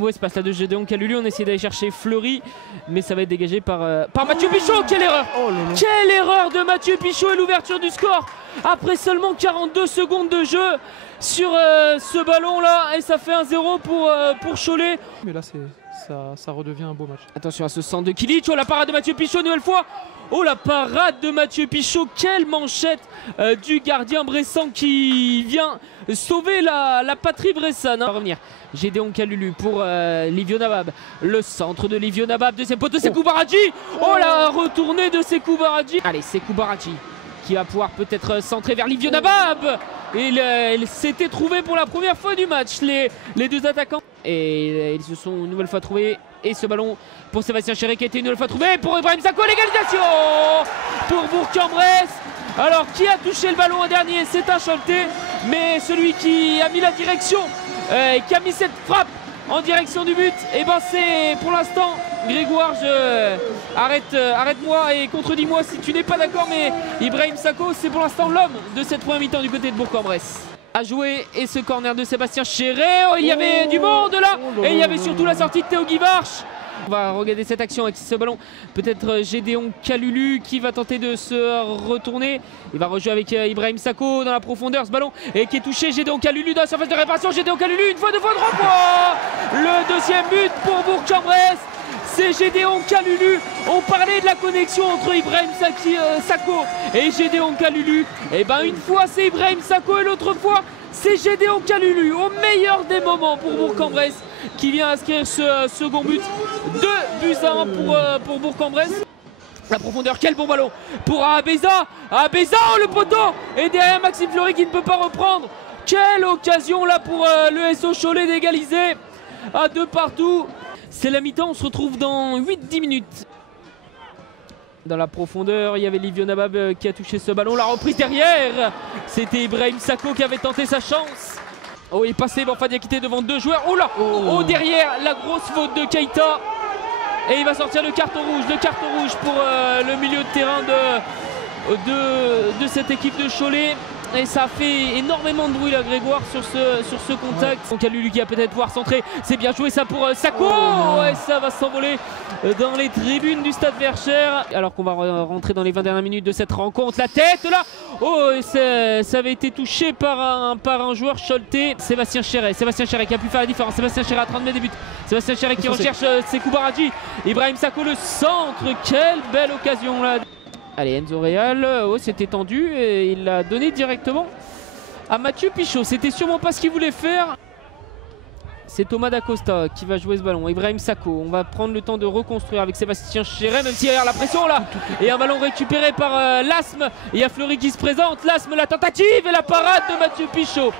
Mauvaise passe là de Gédéon Kalulu, on essaie d'aller chercher Fleury, mais ça va être dégagé par Mathieu Pichot. Quelle erreur! Quelle erreur de Mathieu Pichot et l'ouverture du score après seulement 42 secondes de jeu sur ce ballon là, et ça fait 1-0 pour Cholet. Mais là ça redevient un beau match. Attention à ce centre de Kilic, oh la parade de Mathieu Pichot une nouvelle fois. Oh la parade de Mathieu Pichot, quelle manchette du gardien bressan qui vient sauver la patrie bressane. On va revenir, Gédéon Kalulu pour Livio Nabab, le centre de Livio Nabab, deuxième poteau, Sékou Baradji. Oh la retournée de Sékou Baradji. Allez, Sékou Baradji qui va pouvoir peut-être centrer vers Livio Nabab. Et il s'était trouvé pour la première fois du match les deux attaquants. Et ils se sont une nouvelle fois trouvés. Et ce ballon pour Sébastien Chéret qui a été une nouvelle fois trouvé pour Ibrahim Sakho, l'égalisation pour Bourg-en-Bresse. Alors qui a touché le ballon en dernier? C'est un Choletais, mais celui qui a mis la direction, qui a mis cette frappe en direction du but, et ben c'est pour l'instant Grégoire, arrête-moi et contredis-moi si tu n'es pas d'accord, mais Ibrahim Sakho c'est pour l'instant l'homme de cette première mi-temps du côté de Bourg-en-Bresse. À jouer, et ce corner de Sébastien Chéret, oh, il y avait du monde là, et il y avait surtout la sortie de Théo Guivarch. On va regarder cette action avec ce ballon, peut-être Gédéon Kalulu qui va tenter de se retourner. Il va rejouer avec Ibrahim Sakho dans la profondeur, ce ballon, et qui est touché. Gédéon Kalulu dans la surface de réparation, Gédéon Kalulu une fois, deux fois, trois fois. Le deuxième but pour Bourg-en-Bresse, c'est Gédéon Kalulu. On parlait de la connexion entre Ibrahim Sakho et Gédéon Kalulu. Et ben une fois c'est Ibrahim Sakho et l'autre fois c'est Gédéon Kalulu au meilleur des moments pour Bourg-en-Bresse qui vient inscrire ce second but. 2-1 pour Bourg-en-Bresse. La profondeur, quel bon ballon pour Abeza. Abeza, oh, le poteau, et derrière Maxime Fleury qui ne peut pas reprendre. Quelle occasion là pour le SO Cholet d'égaliser à 2 partout. C'est la mi-temps, on se retrouve dans 8-10 minutes. Dans la profondeur, il y avait Livio Nabab qui a touché ce ballon. La reprise derrière, c'était Ibrahim Sakho qui avait tenté sa chance. Oh, il est passé, Banfa Diakité devant deux joueurs. Oh là, oh, derrière, la grosse faute de Keita. Et il va sortir le carton rouge pour le milieu de terrain de cette équipe de Cholet. Et ça a fait énormément de bruit là, Grégoire, sur ce contact. Donc Kalulu qui va peut-être pouvoir centrer. C'est bien joué ça pour Sakho. Et ça va s'envoler dans les tribunes du Stade Verchères. Alors qu'on va rentrer dans les 20 dernières minutes de cette rencontre. La tête là. Oh, ça avait été touché par un joueur Choletais. Sébastien Chéret qui a pu faire la différence. Sébastien Chéret à 30 mètres des buts. Sébastien Chéret qui recherche Sékou Baradji. Ibrahim Sakho le centre. Quelle belle occasion là. Allez, Enzo Real, oh, c'était tendu et il l'a donné directement à Mathieu Pichot. C'était sûrement pas ce qu'il voulait faire. C'est Thomas Dacosta qui va jouer ce ballon. Ibrahim Sakho, on va prendre le temps de reconstruire avec Sébastien Chéret, même s'il y a la pression là. Et un ballon récupéré par Lasme. Il y a Fleury qui se présente. Lasme, la tentative et la parade de Mathieu Pichot.